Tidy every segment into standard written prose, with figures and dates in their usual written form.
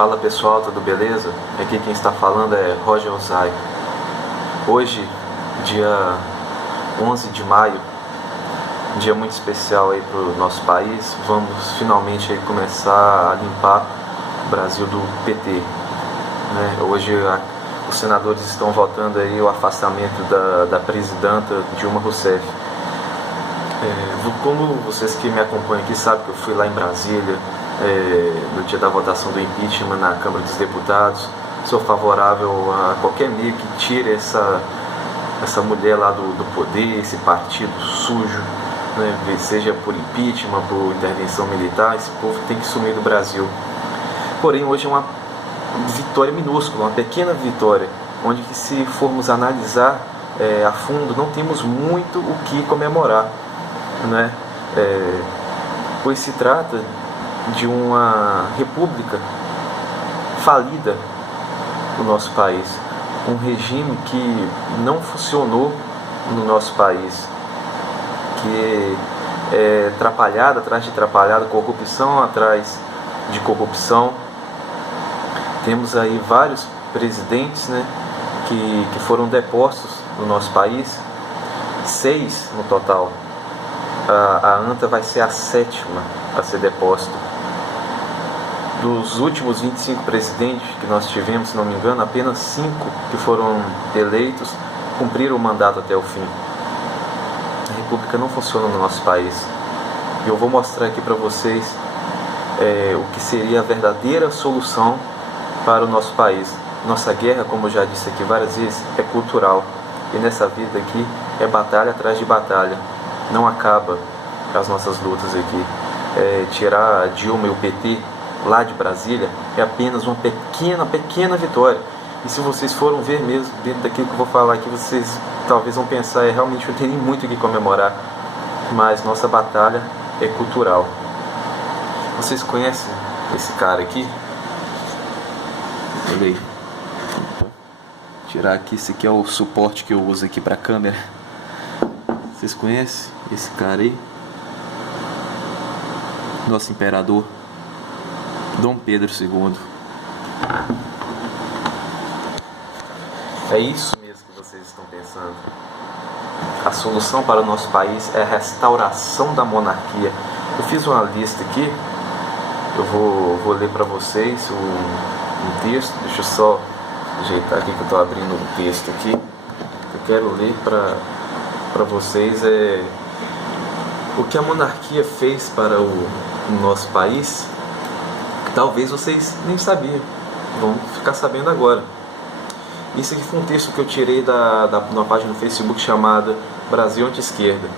Fala pessoal, tudo beleza? Aqui quem está falando é Roger Osai. Hoje, dia 11 de maio, um dia muito especial aí para o nosso país. Vamos finalmente aí começar a limpar o Brasil do PT, né? Hoje os senadores estão votando aí o afastamento da presidenta Dilma Rousseff. Como vocês que me acompanham aqui sabem que eu fui lá em Brasília no dia da votação do impeachment na Câmara dos Deputados. Sou favorável a qualquer meio que tire essa mulher lá do poder, esse partido sujo, né? Seja por impeachment, por intervenção militar. Esse povo tem que sumir do Brasil. Porém, hoje é uma vitória minúscula, uma pequena vitória, onde que, se formos analisar a fundo, não temos muito o que comemorar, né? Pois se trata de uma república falida no nosso país, um regime que não funcionou no nosso país, que é atrapalhada atrás de atrapalhada, corrupção atrás de corrupção. Temos aí vários presidentes, né, que foram depostos no nosso país, 6 no total. A ANTA vai ser a 7ª a ser deposta. Dos últimos 25 presidentes que nós tivemos, se não me engano, apenas 5 que foram eleitos cumpriram o mandato até o fim. A república não funciona no nosso país. E eu vou mostrar aqui para vocês o que seria a verdadeira solução para o nosso país. Nossa guerra, como eu já disse aqui várias vezes, é cultural. E nessa vida aqui é batalha atrás de batalha. Não acaba as nossas lutas aqui. Tirar a Dilma e o PT lá de Brasília é apenas uma pequena vitória. E se vocês foram ver mesmo dentro daquilo que eu vou falar aqui, vocês talvez vão pensar, realmente não tem nem muito o que comemorar. Mas nossa batalha é cultural. Vocês conhecem esse cara aqui? Olha aí. Tirar aqui, esse aqui é o suporte que eu uso aqui para a câmera. Vocês conhecem esse cara aí? Nosso imperador Dom Pedro II. É isso mesmo que vocês estão pensando. A solução para o nosso país é a restauração da monarquia. Eu fiz uma lista aqui. Eu vou ler para vocês um texto. Deixa eu só ajeitar aqui que eu estou abrindo um texto aqui. Eu quero ler para vocês o que a monarquia fez para o nosso país. Talvez vocês nem sabiam, vão ficar sabendo agora. Isso aqui foi um texto que eu tirei de uma página no Facebook chamada Brasil Anti-Esquerda.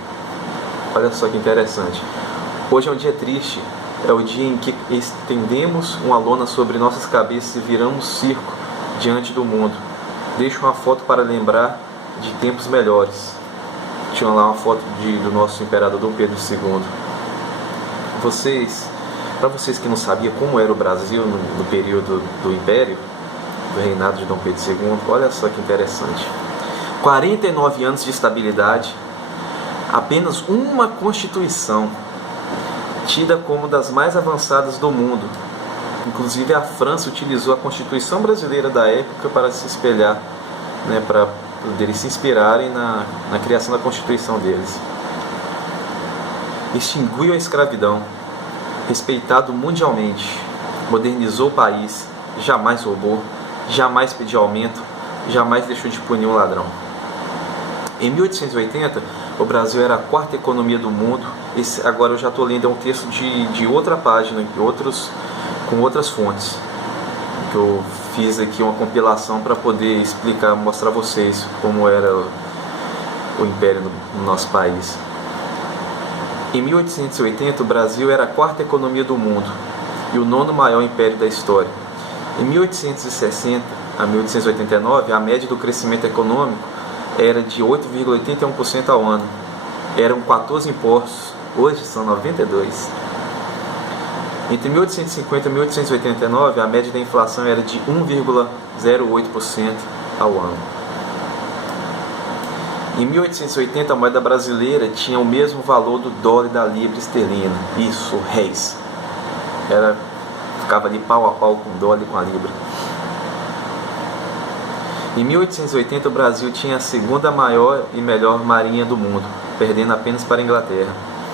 Olha só que interessante. Hoje é um dia triste, é o dia em que estendemos uma lona sobre nossas cabeças e viramos circo diante do mundo. Deixo uma foto para lembrar de tempos melhores. Tinha lá uma foto do nosso imperador Dom Pedro II. Para vocês que não sabiam como era o Brasil no período do Império, do reinado de Dom Pedro II, olha só que interessante. 49 anos de estabilidade, apenas uma Constituição, tida como das mais avançadas do mundo. Inclusive a França utilizou a Constituição brasileira da época para se espelhar, né, para poderem se inspirarem na criação da Constituição deles. Extinguiu a escravidão, respeitado mundialmente, modernizou o país, jamais roubou, jamais pediu aumento, jamais deixou de punir um ladrão. Em 1880, o Brasil era a 4ª economia do mundo. Agora eu já estou lendo um texto de outra página, com outras fontes, que eu fiz aqui uma compilação para poder explicar, mostrar a vocês como era o Império no nosso país. Em 1880, o Brasil era a 4ª economia do mundo e o 9º maior império da história. Em 1860 a 1889, a média do crescimento econômico era de 8,81% ao ano. Eram 14 impostos, hoje são 92. Entre 1850 e 1889, a média da inflação era de 1,08% ao ano. Em 1880, a moeda brasileira tinha o mesmo valor do dólar e da libra esterlina. Isso, réis. ficava ali pau a pau com o dólar e com a libra. Em 1880 o Brasil tinha a segunda maior e melhor marinha do mundo, perdendo apenas para a Inglaterra.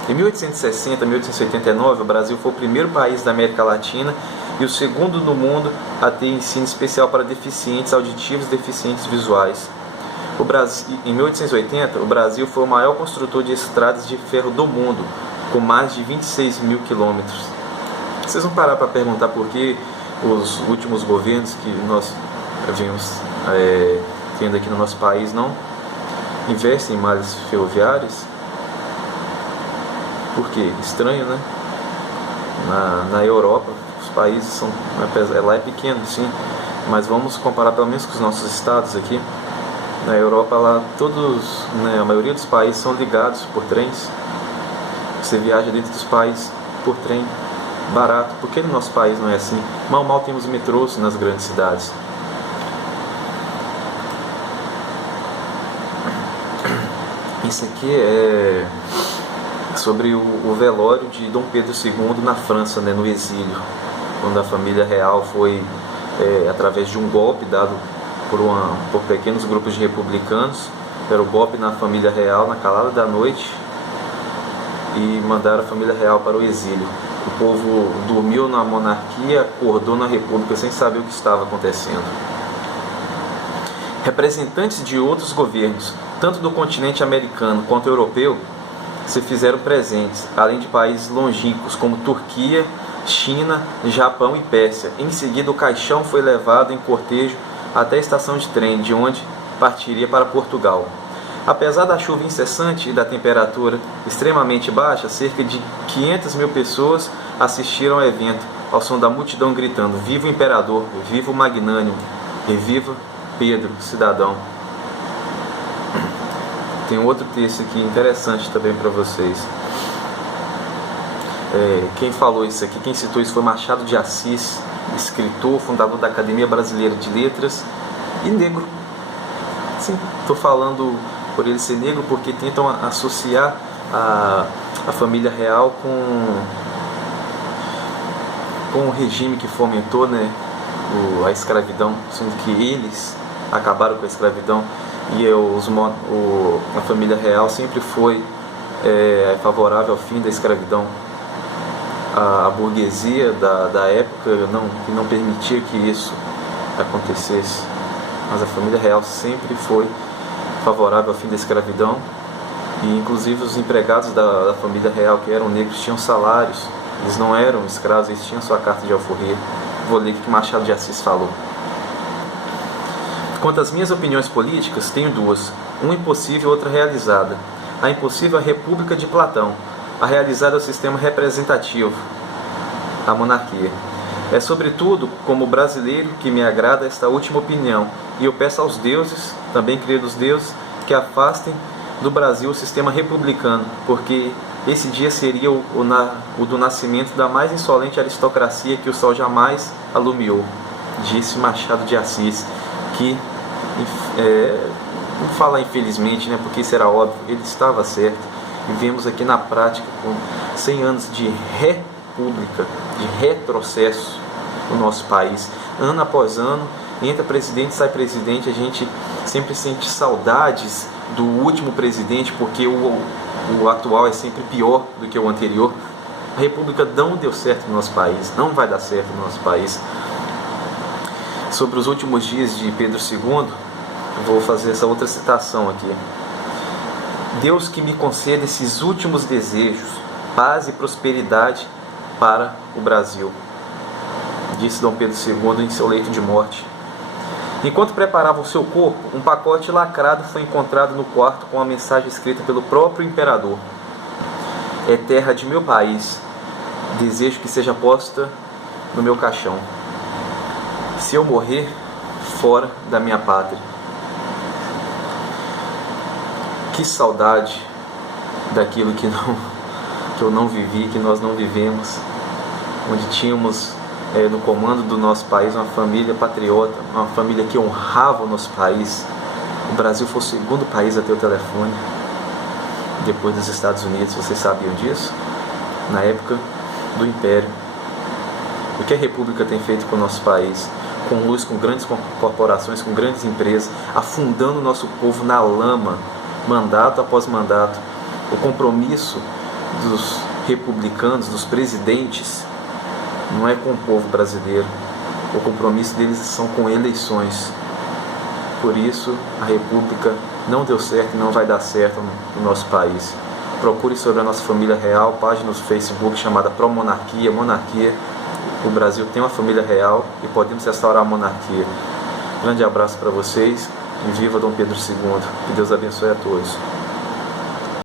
Em 1860 a 1889 o Brasil foi o primeiro país da América Latina e o segundo no mundo a ter ensino especial para deficientes auditivos e deficientes visuais. Em 1880 o Brasil foi o maior construtor de estradas de ferro do mundo, com mais de 26 mil quilômetros. Vocês vão parar para perguntar por que os últimos governos que nós vimos tendo aqui no nosso país não investem em malhas ferroviárias? Por quê? Estranho, né? Na Europa, os países são... Lá é pequeno, sim, mas vamos comparar pelo menos com os nossos estados aqui. Na Europa, lá todos, a maioria dos países são ligados por trens. Você viaja dentro dos países por trem, barato. Por que no nosso país não é assim? Mal temos metrôs nas grandes cidades. Isso aqui é sobre o velório de Dom Pedro II na França, no exílio, quando a família real foi, através de um golpe dado por pequenos grupos de republicanos, era o golpe na família real na calada da noite, e mandaram a família real para o exílio. O povo dormiu na monarquia, acordou na república sem saber o que estava acontecendo. Representantes de outros governos, tanto do continente americano quanto europeu, se fizeram presentes, além de países longínquos como Turquia, China, Japão e Pérsia. Em seguida, o caixão foi levado em cortejo até a estação de trem, de onde partiria para Portugal. Apesar da chuva incessante e da temperatura extremamente baixa, cerca de 500 mil pessoas assistiram ao evento, ao som da multidão gritando: "Viva o Imperador! Viva o Magnânimo! E viva Pedro, cidadão!" Tem outro texto aqui interessante também para vocês. Quem falou isso aqui, quem citou isso foi Machado de Assis, escritor, fundador da Academia Brasileira de Letras e negro. Sim, estou falando por ele ser negro porque tentam associar a família real com o regime que fomentou, a escravidão, sendo que eles acabaram com a escravidão. E a família real sempre foi favorável ao fim da escravidão. A burguesia da época que não permitia que isso acontecesse, mas a família real sempre foi favorável ao fim da escravidão, e inclusive os empregados da família real que eram negros tinham salários, eles não eram escravos, eles tinham sua carta de alforria. Vou ler o que Machado de Assis falou. Quanto às minhas opiniões políticas, tenho duas, uma impossível e outra realizada. A impossível é a República de Platão, a realizada é o sistema representativo, a monarquia. É sobretudo como brasileiro que me agrada esta última opinião, e eu peço aos deuses, também queridos deuses, que afastem do Brasil o sistema republicano, porque esse dia seria o do nascimento da mais insolente aristocracia que o sol jamais alumiou, disse Machado de Assis, que não fala infelizmente, porque isso era óbvio, ele estava certo. E vemos aqui na prática, com 100 anos de república, de retrocesso no nosso país, ano após ano, entra presidente, sai presidente, a gente sempre sente saudades do último presidente, porque o atual é sempre pior do que o anterior. A república não deu certo no nosso país, não vai dar certo no nosso país. Sobre os últimos dias de Pedro II, vou fazer essa outra citação aqui. Deus que me conceda esses últimos desejos, paz e prosperidade para o Brasil, disse Dom Pedro II em seu leito de morte. Enquanto preparava o seu corpo, um pacote lacrado foi encontrado no quarto com uma mensagem escrita pelo próprio imperador: "É terra de meu país, desejo que seja posta no meu caixão. Se eu morrer fora da minha pátria." Que saudade daquilo que eu não vivi, que nós não vivemos, onde tínhamos no comando do nosso país uma família patriota, uma família que honrava o nosso país. O Brasil foi o segundo país a ter o telefone, depois dos Estados Unidos. Vocês sabiam disso? Na época do Império. O que a República tem feito com o nosso país, com luz, com grandes corporações, com grandes empresas, afundando o nosso povo na lama, mandato após mandato. O compromisso dos republicanos, dos presidentes, não é com o povo brasileiro. O compromisso deles são com eleições. Por isso, a República não deu certo e não vai dar certo no nosso país. Procure sobre a nossa família real, página no Facebook chamada Pro Monarquia, Monarquia. O Brasil tem uma família real e podemos restaurar a monarquia. Grande abraço para vocês e viva Dom Pedro II. Que Deus abençoe a todos.